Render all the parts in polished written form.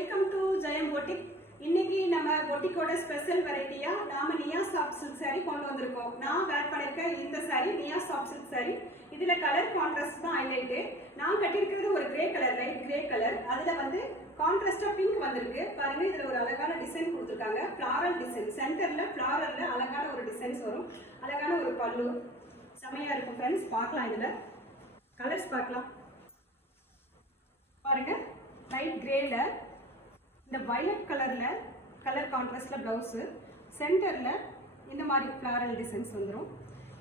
Welcome to Jayam boutique. இன்னைக்கு நம்ம பொட்டிக்கோட special வெரைட்டியா நாம நியா சாஃப்ட் சில்க் saree கொண்டு வந்திருக்கோம். நான் வேர் பண்ணிருக்க இந்த saree நியா சாஃப்ட் சில்க் saree. இதுல கலர் கான்ட்ராஸ்ட் தான் ஹைலைட். நான் கட்டியிருக்கிறது ஒரு grey colour, light grey colour. அதுல வந்து கான்ட்ராஸ்டா பிங்க் வந்திருக்கு. பாருங்க, இதுல ஒரு அழகான டிசைன் கொடுத்திருக்காங்க. ஃப்ளாரல் டிசைன், சென்டர்ல ஃப்ளாரல்ல அழகான ஒரு டிசைன்ஸ் வரும். அழகான ஒரு பல்லு, செமையா இருக்கும் ஃப்ரெண்ட்ஸ். பார்க்கலாம், இதுல கலர்ஸ் பார்க்கலாம். பாருங்க, லைட் கிரேல இந்த வயலட் கலர்ல கலர் கான்ட்ராஸ்ட்ல பிளவுஸ், சென்டர்ல இந்த மாதிரி ஃப்ளாரல் டிசைன்ஸ் வந்துடும்.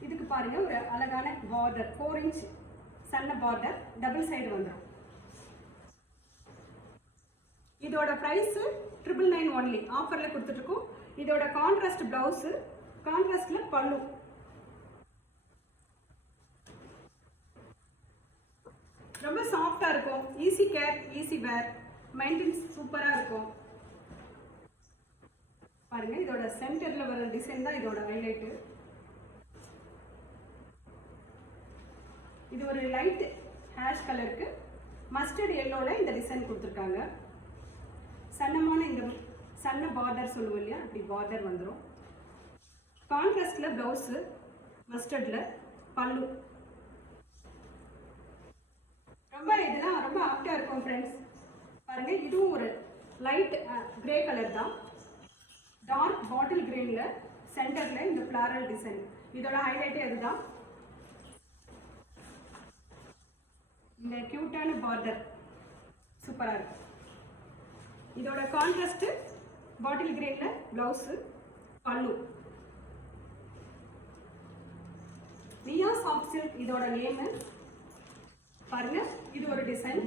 இதுக்கு பாருங்க ஒரு அழகான பார்டர், 4 இன்ச் சன்ன பார்டர், டபுள் சைடு வந்துடும். இதோட பிரைஸ் 999 ஒன்லி, ஆஃபர்ல கொடுத்துட்டு இருக்கோம். இதோட கான்ட்ராஸ்ட் பிளவுஸ், கான்ட்ராஸ்ட்ல பல்லு. ரொம்ப சாஃப்டா இருக்கும், ஈஸி கேர், ஈஸி வேர், மெயின்டெனன்ஸ் சூப்பரா இருக்கும். பாருங்க, இதோட சென்டர்ல வர டிசைன் தான் இதோட ஹைலைட். இது ஒரு லைட் ஹேஷ் கலருக்கு மஸ்டர்ட் எல்லோல இந்த டிசைன் கொடுத்துருக்காங்க. சன்னமான இந்த சன்ன பார்டர் சொல்லுவோம் இல்லையா, அப்படி பார்டர் வந்துடும். கான்ட்ராஸ்ட்ல பிளவுஸ், மஸ்டர்ட்ல பல்லு. இதெல்லாம் ரொம்ப ஆப்டா இருக்கும் ஃப்ரெண்ட்ஸ். பாருங்க, இதுவும் ஒரு லைட் கிரே கலர் தான், டார்க் பாட்டில் கிரீன்ல சென்டர்ல இந்த ஃப்ளாரல் டிசைன். இதோட ஹைலைட்டே அதுதான், இந்த கியூட்டான பார்டர் சூப்பரா இருக்கு. இதோட கான்ட்ராஸ்ட் பாட்டில் கிரீன்ல பிளவுஸ், பல்லு. நியா சாஃப்ட் சில்க் இதோட நேம். பாருங்க, இது ஒரு டிசைன்.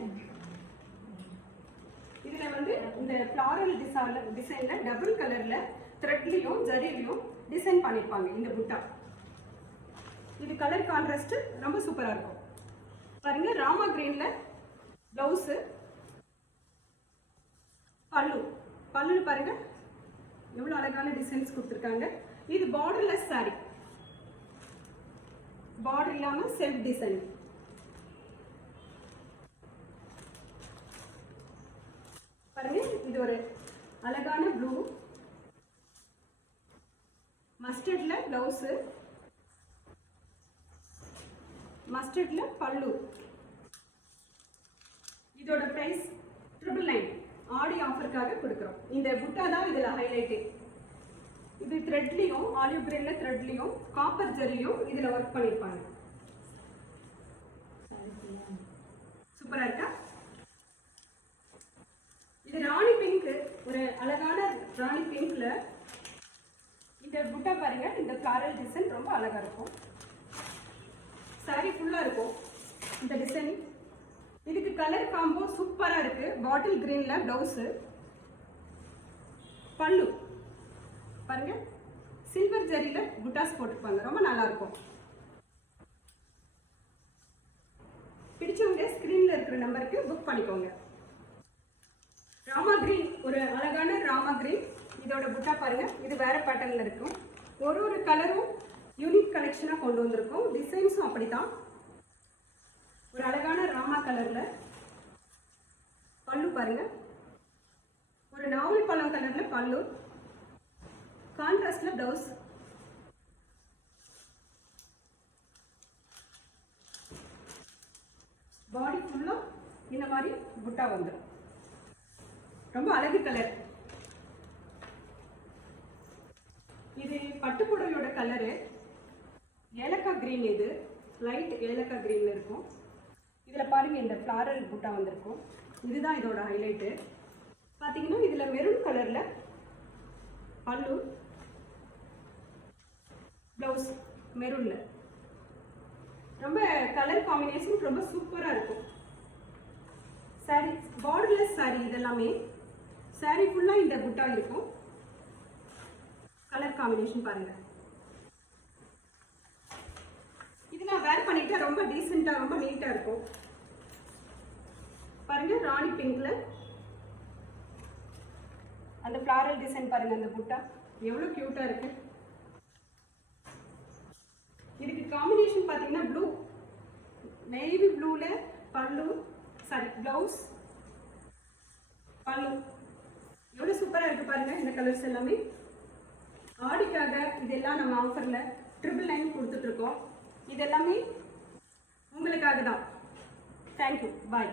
இதுல வந்து இந்த ஃப்ளாரல் டிசைன்ல டபுள் கலர்ல த்ரெட்லயும் ஜரிலையும் டிசைன் பண்ணிருப்பாங்க இந்த புட்டா. இது கலர் கான்ட்ராஸ்ட் ரொம்ப சூப்பரா இருக்கும். பாருங்க, ராமா கிரீன்ல பிளவுஸ், பல்லு. பல்லுல பாருங்க எவ்வளவு அழகான டிசைன்ஸ் கொடுத்துருக்காங்க. இது பார்டர்லெஸ் saree, பார்டர் இல்லாம செல்ஃப் டிசைன். பாருங்க, இது ஒரு அழகான ப்ளூ, மஸ்டர்ட்ல பிளவுஸ், மஸ்டர்ட்ல பல்லு. இதோட பிரைஸ் 999, ஆடி ஆஃபருக்காக கொடுக்குறோம். இந்த புட்டா தான் இதுல ஹைலைட். இது த்ரெட்லயும், ஆலிவ் கிரீன்ல த்ரெட்லயும் காப்பர் ஜரியும் இதுல ஒர்க் பண்ணிருப்பாங்க. சூப்பரா இருக்கா? இது ராணி பிங்க், ஒரு அழகான ராணி பிங்க்ல இந்த புட்டா. பாருங்க, இந்த ஃப்ளாரல் டிசைன் ரொம்ப அழகா இருக்கும். saree ஃபுல்லா இருக்கும் இந்த டிசைன். இதுக்கு கலர் காம்போ சூப்பரா இருக்கு. பாட்டில் கிரீன்ல பிளவுஸ், பல்லு. பாருங்க, சில்வர் ஜரியில புட்டாஸ் போட்டுருப்பாங்க, ரொம்ப நல்லா இருக்கும். பிடிச்சவங்க ஸ்கிரீன்ல இருக்கிற நம்பருக்கு புக் பண்ணிக்கோங்க. ராமா கிரீன், ஒரு அழகான ராமா கிரீன். இதோட புட்டா பாருங்க, இது வேற பேட்டர்ன்ல இருக்கும். ஒரு கலரும் யூனிக் கலெக்ஷனா கொண்டு வந்திருக்கும். டிசைன்ஸும் அப்படித்தான். ஒரு அழகான ராமா கலர்ல பல்லு. பாருங்க, ஒரு நாவல் பழம் கலர்ல பல்லு, கான்ட்ராஸ்ட்ல பிளவுஸ். பாடி ஃபுல்லா இந்த மாதிரி புட்டா வந்துடும். ரொம்ப அழகு கலர். இது பட்டுப்புடவையோட கலரு ஏலக்காய் கிரீன். இது லைட் ஏலக்காய் கிரீன்ல இருக்கும். இதுல பாருங்க, இந்த ஃப்ளாரல் புட்டா வந்திருக்கும். இதுதான் இதோட ஹைலைட்டு. பாத்தீங்கன்னா இதுல மெரூன் கலர்ல பல்லு, பிளவுஸ் மெரூன்ல. ரொம்ப கலர் காம்பினேஷன் ரொம்ப சூப்பரா இருக்கும். saree பார்டர்லெஸ் saree இதெல்லாமே. saree ஃபுல்லா இந்த புட்டா இருக்கும். கலர் காம்பினேஷன் பாருங்க. இது நான் வேர் பண்ணிட்டா ரொம்ப டீசெண்டா, ரொம்ப நீட்டா இருக்கும். பாருங்க, ராணி பிங்க்ல அந்த ஃப்ளாரல் டிசைன் பாருங்க. அந்த புட்டா எவ்வளவு கியூட்டா இருக்கு. இதுக்கு காம்பினேஷன் பாத்தீங்கன்னா ப்ளூ, நேவி ப்ளூல பல்லு, சாரி பிளவுஸ், pallu எவ்வளவு சூப்பரா இருக்கு பாருங்க இந்த கலர்ஸ் எல்லாமே. ஆடிக்காக இதெல்லாம் நம்ம ஆஃபர்ல 999 கொடுத்துட்டு இருக்கோம். இது எல்லாமே உங்களுக்காக தான். தேங்க்யூ, பாய்.